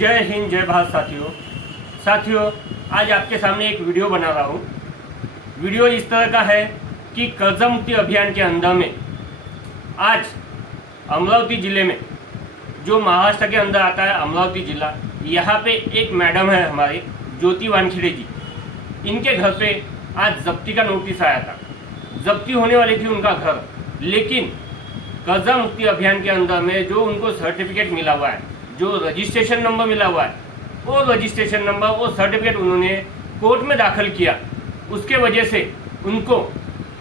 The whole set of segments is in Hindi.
जय हिंद जय भारत साथियों, आज आपके सामने एक वीडियो बना रहा हूँ। वीडियो इस तरह का है कि कर्जा मुक्ति अभियान के अंदर में आज अमरावती ज़िले में, जो महाराष्ट्र के अंदर आता है अमरावती ज़िला, यहाँ पे एक मैडम है हमारे ज्योति वानखेड़े जी। इनके घर पे आज जब्ती का नोटिस आया था। जब्ती होने वाली थी उनका घर, लेकिन कर्जा मुक्ति अभियान के अंदर में जो उनको सर्टिफिकेट मिला हुआ है, जो रजिस्ट्रेशन नंबर मिला हुआ है, वो रजिस्ट्रेशन नंबर, वो सर्टिफिकेट उन्होंने कोर्ट में दाखिल किया। उसके वजह से उनको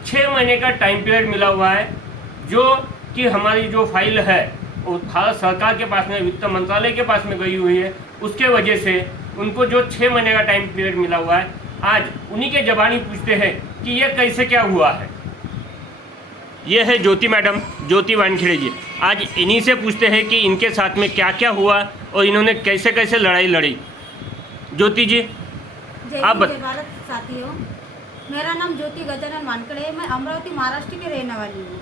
6 महीने का टाइम पीरियड मिला हुआ है, जो कि हमारी जो फाइल है वो भारत सरकार के पास में, वित्त मंत्रालय के पास में गई हुई है। उसके वजह से उनको जो 6 महीने का टाइम पीरियड मिला हुआ है, आज उन्हीं के जबानी पूछते हैं कि ये कैसे क्या हुआ है। ये है ज्योति मैडम, ज्योति वानखेड़े जी। आज इन्हीं से पूछते हैं कि इनके साथ में क्या क्या हुआ और इन्होंने कैसे कैसे लड़ाई लड़ी। ज्योति जी, आप भारत साथियों, मेरा नाम ज्योति गजानन वानखेड़े है। मैं अमरावती महाराष्ट्र की रहने वाली हूँ।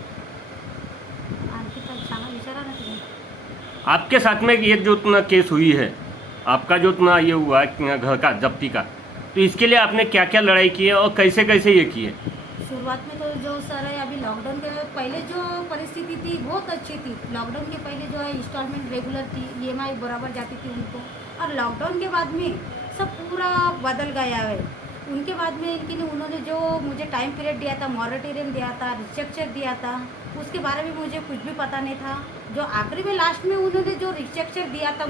आपके साथ में ये जो इतना केस हुई है, आपका जो इतना ये हुआ है घर का जब्ती का, तो इसके लिए आपने क्या क्या लड़ाई की है और कैसे कैसे ये की है? शुरुआत में तो जो सर है, अभी लॉकडाउन के पहले जो परिस्थिति थी बहुत अच्छी थी। लॉकडाउन के पहले जो है इंस्टॉलमेंट रेगुलर थी, EMI बराबर जाती थी उनको, और लॉकडाउन के बाद में सब पूरा बदल गया है। उनके बाद में उन्होंने जो मुझे टाइम पीरियड दिया था, मॉरेटोरियम दिया था, रिस्ट्रक्चर दिया था, उसके बारे में मुझे कुछ भी पता नहीं था। जो आखिरी में लास्ट में उन्होंने जो रिस्ट्रक्चर दिया था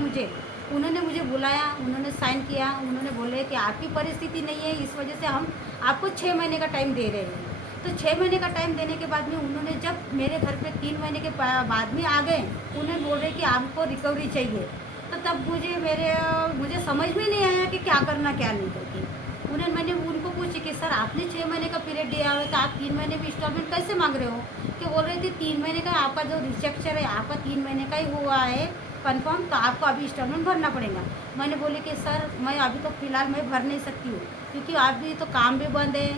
उन्होंने मुझे बुलाया, उन्होंने साइन किया, उन्होंने बोले कि आपकी परिस्थिति नहीं है, इस वजह से हम आपको 6 महीने का टाइम दे रहे हैं। तो 6 महीने का टाइम देने के बाद में उन्होंने जब मेरे घर पे 3 महीने के बाद में आ गए, उन्हें बोल रहे कि आपको रिकवरी चाहिए। तो तब मुझे समझ में नहीं आया कि क्या करना क्या नहीं करके। मैंने उनको पूछी कि सर आपने 6 महीने का पीरियड दिया हुआ है, तो आप 3 महीने भी इंस्टॉलमेंट कैसे मांग रहे हो? कि बोल रहे थे 3 महीने का आपका जो रिस्ट्रक्चर है, आपका 3 महीने का ही हुआ है कंफर्म, तो आपको अभी इंस्टॉलमेंट भरना पड़ेगा। मैंने बोली कि सर मैं अभी तो फ़िलहाल मैं भर नहीं सकती हूँ, क्योंकि अभी तो काम भी बंद है,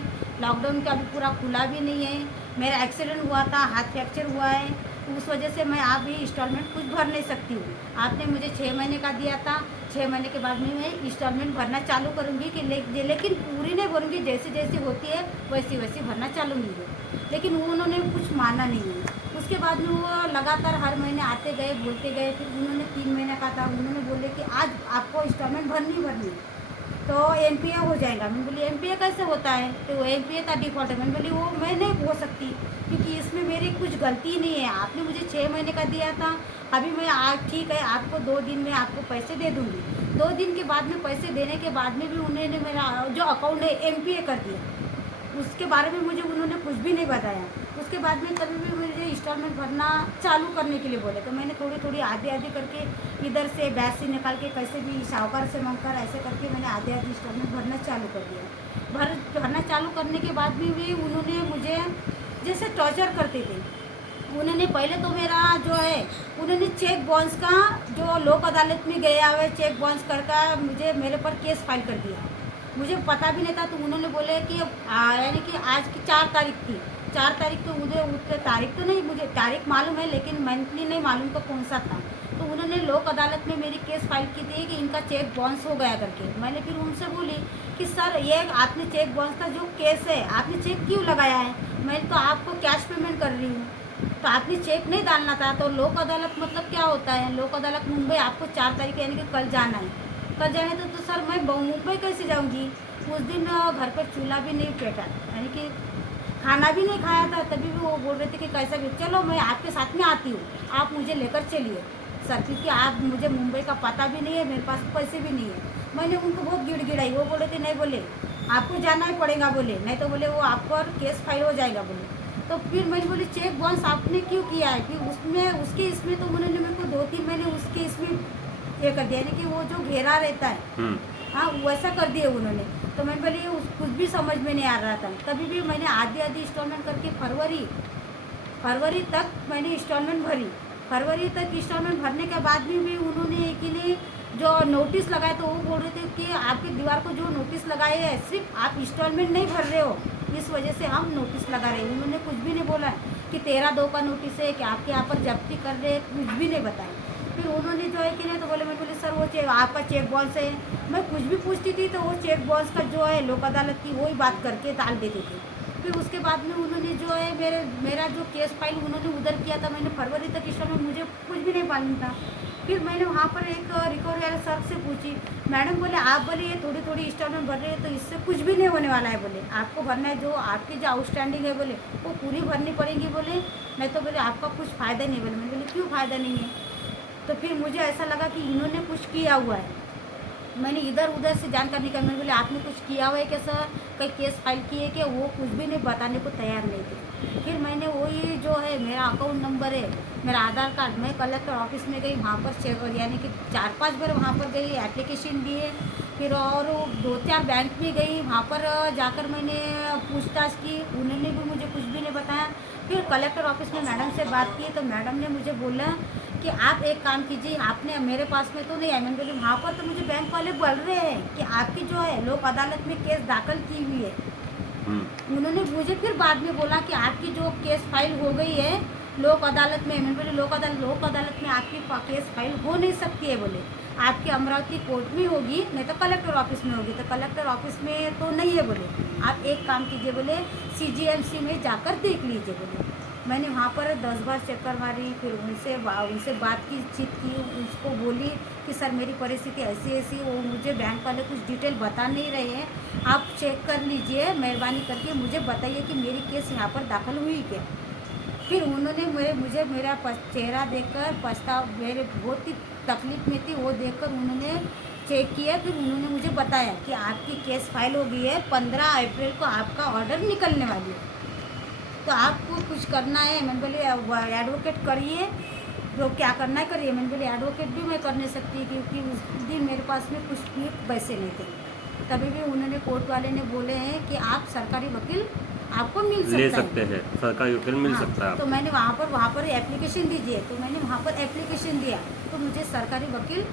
लॉकडाउन का अभी पूरा खुला भी नहीं है। मेरा एक्सीडेंट हुआ था, हाथ फ्रैक्चर हुआ है, तो उस वजह से मैं अभी इंस्टॉलमेंट कुछ भर नहीं सकती हूँ। आपने मुझे 6 महीने का दिया था, 6 महीने के बाद में मैं इंस्टॉलमेंट भरना चालू करूँगी कि लेकिन पूरी नहीं भरूँगी, जैसी जैसी होती है वैसी वैसी भरना चालू नहीं है। लेकिन उन्होंने कुछ माना नहीं है। उसके बाद में वो लगातार हर महीने आते गए, बोलते गए। फिर उन्होंने 3 महीने का था, उन्होंने बोले कि आज आपको इंस्टॉलमेंट भरनी तो MPA हो जाएगा। मैं बोली MPA कैसे होता है? तो वो MPA का डिफ़ॉल्ट है। मैं बोली वो मैं नहीं हो सकती, क्योंकि इसमें मेरी कुछ गलती नहीं है। आपने मुझे 6 महीने का दिया था, अभी मैं आज ठीक है आपको 2 दिन में आपको पैसे दे दूँगी। 2 दिन के बाद में पैसे देने के बाद में भी उन्होंने मेरा जो अकाउंट है MPA कर दिया। उसके बारे में मुझे उन्होंने कुछ भी नहीं बताया। उसके बाद में कभी भी मुझे इंस्टॉलमेंट भरना चालू करने के लिए बोले, तो मैंने थोड़ी आधी करके इधर से बैच से निकाल के कैसे भी साहूकार से मांगकर ऐसे करके मैंने आधी इंस्टॉलमेंट भरना चालू कर दिया। भरना चालू करने के बाद भी उन्होंने मुझे जैसे टॉर्चर करते थे। उन्होंने पहले तो मेरा जो है, उन्होंने चेक बाउंस का जो लोक अदालत में गया हुआ चेक बाउंस करके मेरे पर केस फाइल कर दिया। मुझे पता भी नहीं था। तो उन्होंने बोले कि यानी कि आज की 4 तारीख थी, 4 तारीख तो मुझे तारीख तो नहीं, मुझे तारीख मालूम है लेकिन मंथली नहीं मालूम तो कौन सा था। तो उन्होंने लोक अदालत में मेरी केस फाइल की थी कि इनका चेक बाउंस हो गया करके। मैंने फिर उनसे बोली कि सर ये आपने चेक बाउंस का जो केस है, आपने चेक क्यों लगाया है? मैं तो आपको कैश पेमेंट कर रही हूँ, तो आपने चेक नहीं डालना था। तो लोक अदालत मतलब क्या होता है? लोक अदालत मुंबई, आपको 4 तारीख यानी कि कल जाना है। कल जाने तो सर मैं मुंबई कैसे जाऊंगी? उस दिन घर पर चूल्हा भी नहीं पेटा, यानी कि खाना भी नहीं खाया था। तभी भी वो बोल रहे थे कि कैसा भी, चलो मैं आपके साथ में आती हूँ, आप मुझे लेकर चलिए सर, क्योंकि आप मुझे मुंबई का पता भी नहीं है, मेरे पास पैसे भी नहीं है। मैंने उनको बहुत गिड़गिड़ाई। वो बोले थे नहीं, बोले आपको जाना ही पड़ेगा, बोले नहीं तो बोले वो आप पर केस फाइल हो जाएगा बोले। तो फिर मैंने बोली चेक बाउंस आपने क्यों किया है? फिर उसके इसमें तो उन्होंने मेरे को 2-3 महीने उसके इसमें ये कर दिया, यानी कि वो जो घेरा रहता है, हाँ वैसा कर दिए उन्होंने। तो मैंने बोली कुछ भी समझ में नहीं आ रहा था। तभी भी मैंने आधी इंस्टॉलमेंट करके फरवरी तक मैंने इंस्टॉलमेंट भरी। फरवरी तक इंस्टॉलमेंट भरने के बाद भी उन्होंने कि नहीं जो नोटिस लगाए, तो वो बोल रहे थे कि आपकी दीवार को जो नोटिस लगाए है, सिर्फ आप इंस्टॉलमेंट नहीं भर रहे हो, इस वजह से हम नोटिस लगा रहे हैं। उन्होंने कुछ भी नहीं बोला कि 13/2 का नोटिस है कि आपके यहाँ पर जब्ती कर रहे हैं, कुछ भी नहीं बताया। फिर उन्होंने जो है कि नहीं तो बोले, मैं बोली सर वो चेक आपका चेक बाउंस है। मैं कुछ भी पूछती थी तो वो चेक बाउंस का जो है लोक अदालत की वही बात करके टाल देते थे। फिर उसके बाद में उन्होंने जो है मेरा जो केस फाइल उन्होंने उधर किया था, मैंने फरवरी तक इंस्टॉलमेंट मुझे कुछ भी नहीं मालूम था। फिर मैंने वहाँ पर एक रिकवरी वाले सर से पूछी, मैडम बोले आप बोले ये थोड़ी थोड़ी इंस्टॉलमेंट भर रहे हैं तो इससे कुछ भी नहीं होने वाला है, बोले आपको भरना है जो आपकी जो आउटस्टैंडिंग है बोले वो पूरी भरनी पड़ेगी, बोले नहीं तो बोले आपका कुछ फ़ायदा नहीं। बोले मैं बोले क्यों फ़ायदा नहीं है? तो फिर मुझे ऐसा लगा कि इन्होंने कुछ किया हुआ है। मैंने इधर उधर से जानकारी निकाली, मैंने बोले आपने कुछ किया हुआ है क्या सर, कहीं केस फाइल किए क्या? वो कुछ भी नहीं बताने को तैयार नहीं थे। फिर मैंने वही जो है मेरा अकाउंट नंबर है, मेरा आधार कार्ड, मैं कलेक्टर ऑफिस में गई, वहाँ पर चेक यानी कि 4-5 बार वहाँ पर गई, एप्लीकेशन दिए। फिर और 2-4 बैंक में गई, वहाँ पर जाकर मैंने पूछताछ की, उन्होंने भी मुझे कुछ भी नहीं बताया। फिर कलेक्टर ऑफिस में मैडम से बात की तो मैडम ने मुझे बोला कि आप एक काम कीजिए, आपने मेरे पास में तो नहीं है। मैंने बोली वहाँ पर तो मुझे बैंक वाले बोल रहे हैं कि आपकी जो है लोक अदालत में केस दाखिल की हुई है। उन्होंने मुझे फिर बाद में बोला कि आपकी जो केस फाइल हो गई है लोक अदालत में। मैंने बोले लोक अदालत में आपकी केस फाइल हो नहीं सकती है, बोले आपकी अमरावती कोर्ट में होगी, नहीं तो कलेक्टर ऑफिस में होगी। तो कलेक्टर ऑफिस में तो नहीं है, बोले आप एक काम कीजिए, बोले CGMC में जाकर देख लीजिए। बोले मैंने वहाँ पर 10 बार चक्कर मारी, फिर उनसे बातचीत की, उसको बोली कि सर मेरी परिस्थिति ऐसी ऐसी, वो मुझे बैंक वाले कुछ डिटेल बता नहीं रहे हैं, आप चेक कर लीजिए, मेहरबानी करके मुझे बताइए कि मेरी केस यहाँ पर दाखिल हुई क्या। फिर उन्होंने मुझे मेरा चेहरा देखकर पछतावा, मेरे बहुत ही तकलीफ में थी, वो देखकर उन्होंने चेक किया। फिर उन्होंने मुझे बताया कि आपकी केस फाइल हो गई है, 15 अप्रैल को आपका ऑर्डर निकलने वाली है, तो आपको कुछ करना है। मैंने बोले एडवोकेट करिए, जो क्या करना है करिए। मैंने बोले एडवोकेट भी मैं कर नहीं सकती क्योंकि उस दिन मेरे पास में कुछ भी पैसे नहीं थे। तभी भी उन्होंने कोर्ट वाले ने बोले हैं कि आप सरकारी वकील आपको मिल सकते हैं, सरकारी वकील मिल हाँ, सकता है तो मैंने वहाँ पर एप्लीकेशन दीजिए, तो मैंने वहाँ पर एप्लीकेशन दिया तो मुझे सरकारी वकील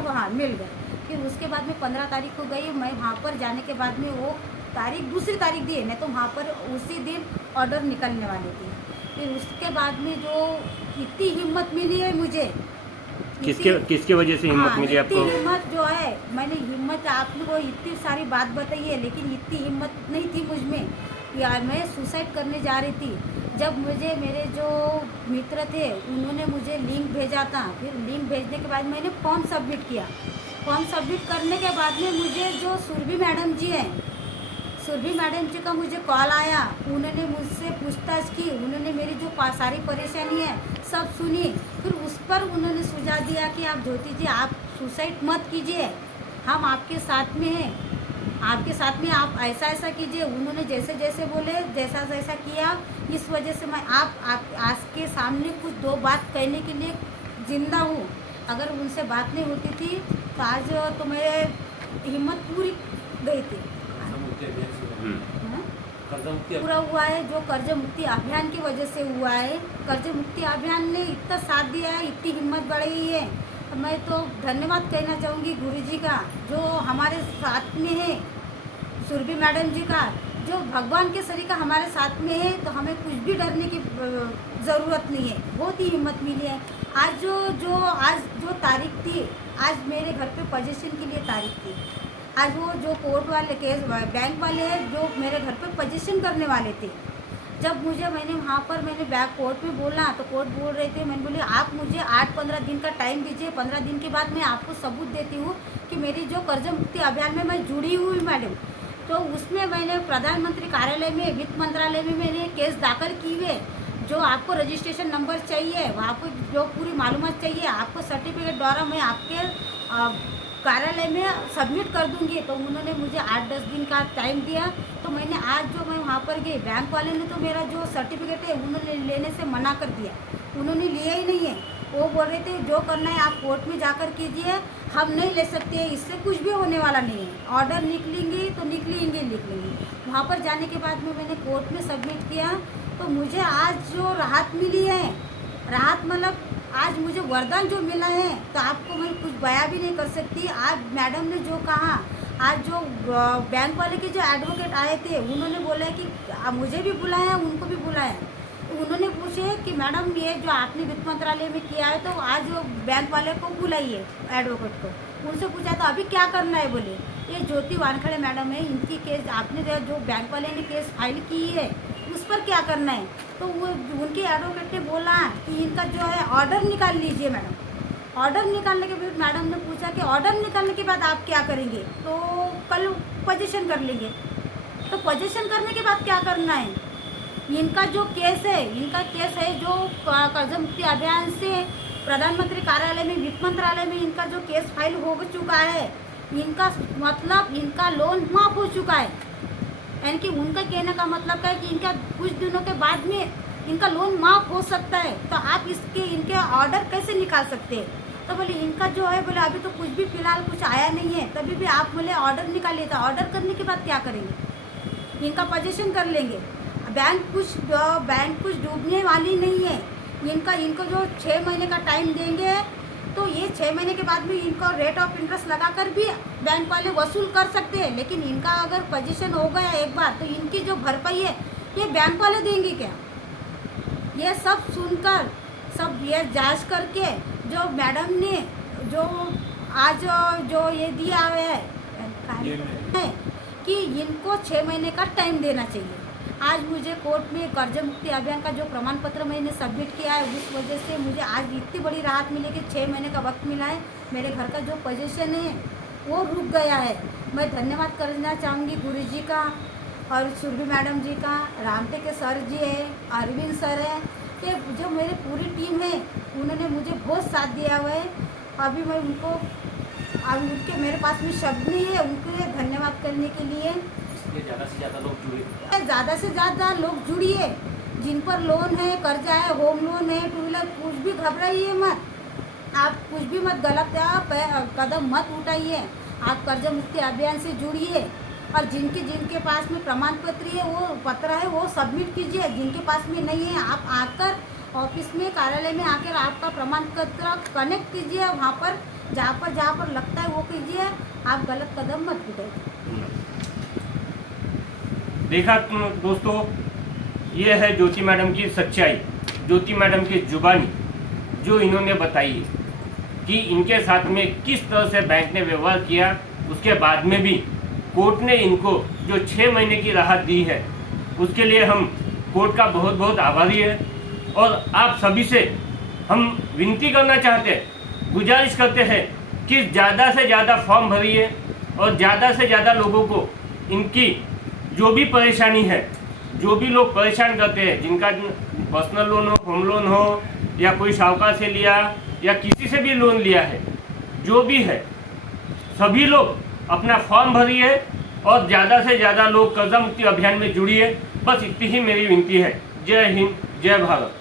वहाँ मिल गए। फिर उसके बाद में 15 तारीख को गई मैं, वहाँ पर जाने के बाद में वो दूसरी तारीख दी है, नहीं तो वहाँ पर उसी दिन ऑर्डर निकलने वाले थे। फिर उसके बाद में जो इतनी हिम्मत मिली है मुझे, किसके वजह से हिम्मत मिली आपको? हिम्मत जो है, मैंने हिम्मत आपने को इतनी सारी बात बताई है लेकिन इतनी हिम्मत नहीं थी मुझ में यार। मैं सुसाइड करने जा रही थी, जब मुझे मेरे जो मित्र थे उन्होंने मुझे लिंक भेजा था। फिर लिंक भेजने के बाद मैंने फॉर्म सबमिट किया। फॉर्म सबमिट करने के बाद में मुझे जो सुरभि मैडम जी हैं, सुरभि मैडम जी का मुझे कॉल आया, उन्होंने मुझसे पूछताछ की, उन्होंने मेरी जो सारी परेशानी है सब सुनी। फिर उस पर उन्होंने सुझाव दिया कि आप ज्योति जी आप सुसाइड मत कीजिए, हम आपके साथ में हैं, आपके साथ में आप ऐसा ऐसा कीजिए। उन्होंने जैसे जैसे बोले जैसा जैसा किया, इस वजह से मैं आप आज के सामने कुछ 2 बात कहने के लिए ज़िंदा हूँ। अगर उनसे बात नहीं होती थी तो आज तो मेरे हिम्मत पूरी गई थी। पूरा हुआ है जो कर्ज मुक्ति अभियान की वजह से हुआ है। कर्ज मुक्ति अभियान ने इतना साथ दिया है, इतनी हिम्मत बढ़ाई है। मैं तो धन्यवाद कहना चाहूँगी गुरुजी का जो हमारे साथ में है, सुरभि मैडम जी का जो भगवान के सरीका हमारे साथ में है, तो हमें कुछ भी डरने की ज़रूरत नहीं है। बहुत ही हिम्मत मिली है। आज जो तारीख थी, आज मेरे घर पे पोजीशन के लिए तारीख थी। आज वो जो कोर्ट वाले बैंक वाले हैं जो मेरे घर पे पोजीशन करने वाले थे, जब मैंने वहाँ पर बैक कोर्ट में बोला तो कोर्ट बोल रहे थे, मैंने बोली आप मुझे 8-15 दिन का टाइम दीजिए, 15 दिन के बाद मैं आपको सबूत देती हूँ कि मेरी जो कर्ज मुक्ति अभियान में मैं जुड़ी हुई मैडम, तो उसमें मैंने प्रधानमंत्री कार्यालय में, वित्त मंत्रालय में मैंने केस दाखिल की हुए। जो आपको रजिस्ट्रेशन नंबर चाहिए, आपको जो पूरी मालूमात चाहिए, आपको सर्टिफिकेट द्वारा मैं आपके कार्यालय में सबमिट कर दूंगी। तो उन्होंने मुझे 8-10 दिन का टाइम दिया। तो मैंने आज जो मैं वहाँ पर गई, बैंक वाले ने तो मेरा जो सर्टिफिकेट है उन्होंने लेने से मना कर दिया, उन्होंने लिया ही नहीं है। वो बोल रहे थे जो करना है आप कोर्ट में जाकर कीजिए, हम नहीं ले सकते, इससे कुछ भी होने वाला नहीं है, ऑर्डर निकलेंगे तो निकलेंगे। वहाँ पर जाने के बाद में मैंने कोर्ट में सबमिट किया, तो मुझे आज जो राहत मिली है, राहत मतलब आज मुझे वरदान जो मिला है, तो आपको मैं कुछ बयां भी नहीं कर सकती। आज मैडम ने जो कहा, आज जो बैंक वाले के जो एडवोकेट आए थे उन्होंने बोला कि मुझे भी बुलाया, उनको भी बुलाया, उन्होंने पूछे कि मैडम ये जो आपने वित्त मंत्रालय में किया है तो आज वो बैंक वाले को बुलाइए, एडवोकेट को। उनसे पूछा तो अभी क्या करना है, बोले ये ज्योति वानखड़े मैडम है, इनकी केस आपने जो बैंक वाले ने केस फाइल की है उस पर क्या करना है। तो वो उनके एडवोकेट ने बोला कि इनका जो है ऑर्डर निकाल लीजिए मैडम। ऑर्डर निकालने के बाद मैडम ने पूछा कि ऑर्डर निकालने के बाद आप क्या करेंगे, तो कल पोजीशन कर लेंगे। तो पोजीशन करने के बाद क्या करना है, इनका जो केस है जो कर्ज मुक्ति अभियान से प्रधानमंत्री कार्यालय में, वित्त मंत्रालय में इनका जो केस फाइल हो चुका है, इनका मतलब इनका लोन माफ़ हो चुका है। यानी कि उनका कहने का मतलब क्या है कि इनका कुछ दिनों के बाद में इनका लोन माफ़ हो सकता है। तो आप इनके ऑर्डर कैसे निकाल सकते हैं। तो बोले इनका जो है, बोले अभी तो कुछ भी फिलहाल कुछ आया नहीं है, तभी भी आप बोले ऑर्डर निकालिए। तो ऑर्डर करने के बाद क्या करेंगे, इनका पोजीशन कर लेंगे। बैंक कुछ डूबने वाली नहीं है। इनको जो 6 महीने का टाइम देंगे तो ये 6 महीने के बाद भी इनको रेट ऑफ इंटरेस्ट लगाकर भी बैंक वाले वसूल कर सकते हैं। लेकिन इनका अगर पोजीशन हो गया एक बार तो इनकी जो भरपाई है ये बैंक वाले देंगे क्या। ये सब सुनकर, सब ये जांच करके जो मैडम ने जो आज जो ये दिया है कि इनको 6 महीने का टाइम देना चाहिए। आज मुझे कोर्ट में कर्ज मुक्ति अभियान का जो प्रमाण पत्र मैंने सबमिट किया है उस वजह से मुझे आज इतनी बड़ी राहत मिली कि 6 महीने का वक्त मिला है। मेरे घर का जो पोजीशन है वो रुक गया है। मैं धन्यवाद करना चाहूँगी गुरुजी का और सुरभि मैडम जी का, रामटे के सर जी है, अरविंद सर है, कि जो मेरी पूरी टीम है उन्होंने मुझे बहुत साथ दिया हुआ है। अभी मैं उनको उनके मेरे पास में शब्द नहीं है उनको धन्यवाद करने के लिए। ज़्यादा से ज़्यादा लोग जुड़े, ज़्यादा से ज़्यादा लोग जुड़िए। जिन पर लोन है, कर्जा है, होम लोन है, 2 व्हीलर, कुछ भी घबराइए मत। आप कुछ भी मत गलत कदम मत उठाइए। आप कर्ज मुक्ति अभियान से जुड़िए और जिनके पास में प्रमाण पत्र है वो सबमिट कीजिए। जिनके पास में नहीं है आप आकर ऑफिस में, कार्यालय में आकर आपका प्रमाण पत्र कनेक्ट कीजिए। वहाँ पर जहाँ पर लगता है वो कीजिए। आप गलत कदम मत उठाइए। देखा दोस्तों, ये है ज्योति मैडम की सच्चाई, ज्योति मैडम की जुबानी जो इन्होंने बताई है कि इनके साथ में किस तरह से बैंक ने व्यवहार किया। उसके बाद में भी कोर्ट ने इनको जो 6 महीने की राहत दी है उसके लिए हम कोर्ट का बहुत बहुत आभारी है। और आप सभी से हम विनती करना चाहते हैं, गुजारिश करते हैं कि ज़्यादा से ज़्यादा फॉर्म भरिए और ज़्यादा से ज़्यादा लोगों को इनकी जो भी परेशानी है, जो भी लोग परेशान करते हैं, जिनका पर्सनल लोन हो, होम लोन हो या कोई साहूकार से लिया या किसी से भी लोन लिया है, जो भी है सभी लोग अपना फॉर्म भरिए और ज़्यादा से ज़्यादा लोग कर्ज मुक्ति अभियान में जुड़िए। बस इतनी ही मेरी विनती है। जय हिंद, जय भारत।